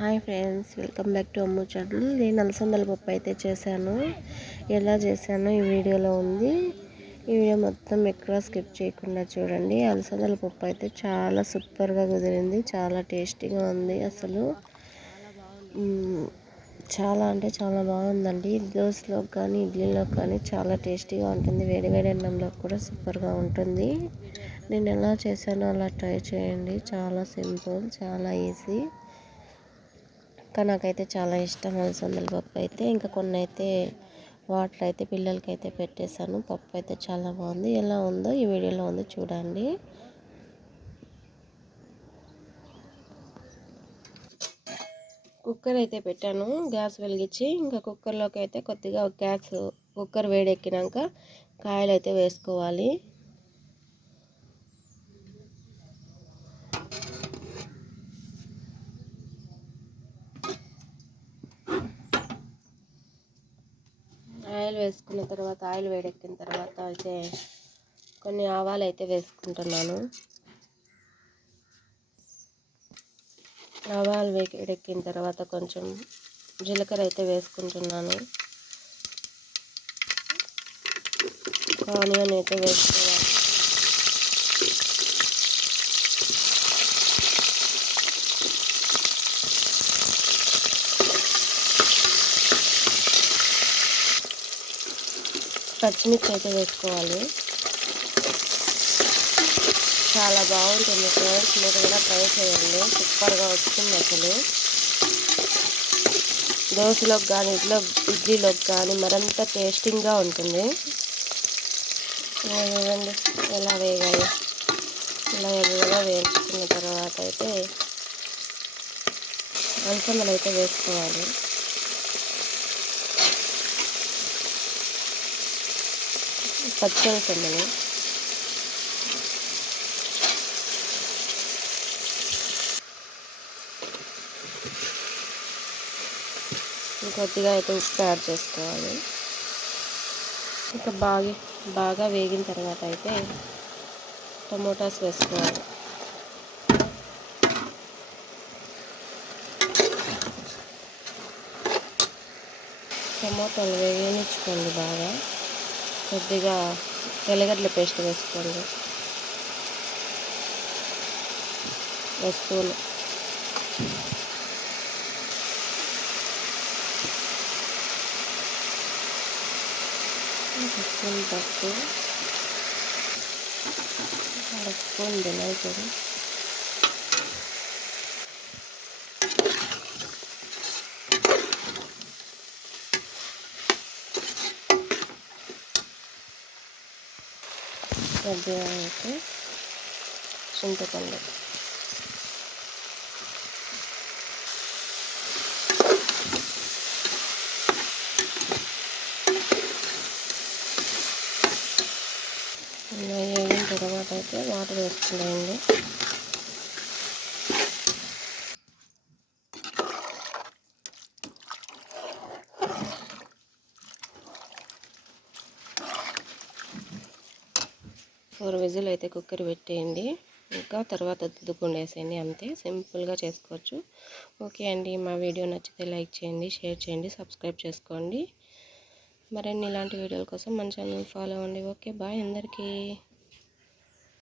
Hi friends, welcome back to Ammu channel. నేను అలసందల పప్పు అయితే చేశాను. ఎలా చేశానో ఈ వీడియోలో ఉంది. ఈ వీడియో మొత్తం ఎక్కడ స్కిప్ చేయకుండా చూడండి. అలసందల పప్పు అయితే చాలా సూపర్గా కుదిరింది, చాలా టేస్టీగా ఉంది. అసలు చాలా అంటే చాలా బాగుందండి. దోశలోకి కానీ ఇడ్లీలోకి కానీ చాలా టేస్టీగా ఉంటుంది. వేడివేడి అన్నంలో కూడా సూపర్గా ఉంటుంది. నేను ఎలా చేశానో అలా ట్రై చేయండి. చాలా సింపుల్, చాలా ఈజీ. ఇంకా నాకైతే చాలా ఇష్టం అలసందల పప్పు అయితే. ఇంకా కొన్ని అయితే వాటర్ అయితే పిల్లలకైతే పెట్టేశాను. పప్పు అయితే చాలా బాగుంది. ఎలా ఉందో ఈ వీడియోలో ఉంది, చూడండి. కుక్కర్ అయితే పెట్టాను గ్యాస్ వెలిగించి. ఇంకా కుక్కర్లోకి అయితే కొద్దిగా కుక్కర్ వేడెక్కినాక కాయలు అయితే వేసుకోవాలి. ఆయిల్ వేసుకున్న తర్వాత, ఆయిల్ వేడెక్కిన తర్వాత అయితే కొన్ని ఆవాలు అయితే వేసుకుంటున్నాను. ఆవాలు వేడెక్కిన తర్వాత కొంచెం జీలకర్ర అయితే వేసుకుంటున్నాను. ఆనియన్ అయితే వేసుకోవాలి. పచ్చిమిర్చి అయితే వేసుకోవాలి. చాలా బాగుంటుంది ఫ్రెండ్స్, మీరు కూడా ట్రై చేయండి. సూపర్గా వచ్చింది అసలు. దోశలోకి కానీ ఇడ్లీలోకి కానీ మరింత టేస్టింగ్గా ఉంటుంది. చూడండి ఎలా వేగాలి. ఇలా ఎర్రగా వేయించుకున్న తర్వాత అయితే అలసందలు అయితే వేసుకోవాలి. పచ్చి అలసందలు కొద్దిగా అయితే ఉప్పు యాడ్ చేసుకోవాలి. ఇంకా బాగా వేగిన తర్వాత అయితే టమోటాస్ వేసుకోవాలి. టమోటాలు వేయించుకోండి బాగా. కొద్దిగా తెల్లగడ్డల పేస్ట్ వేసుకోండి. స్పూన్ పప్పు, స్పూన్ ధనియాల పొడి, కొద్దిగా అయితే చింతపండు, వేగిన తర్వాత అయితే వాటర్ వేసుకున్నాయండి. ఫోర్ విజిల్ అయితే కుక్కర్ పెట్టేయండి. ఇంకా తర్వాత దుద్దుకుండేసేయండి. అంతే, సింపుల్గా చేసుకోవచ్చు. ఓకే అండి, మా వీడియో నచ్చితే లైక్ చేయండి, షేర్ చేయండి, సబ్స్క్రైబ్ చేసుకోండి. మరిన్ని ఇలాంటి వీడియోల కోసం మన ఛానల్ ఫాలో అవ్వండి. ఓకే, బాయ్ అందరికీ.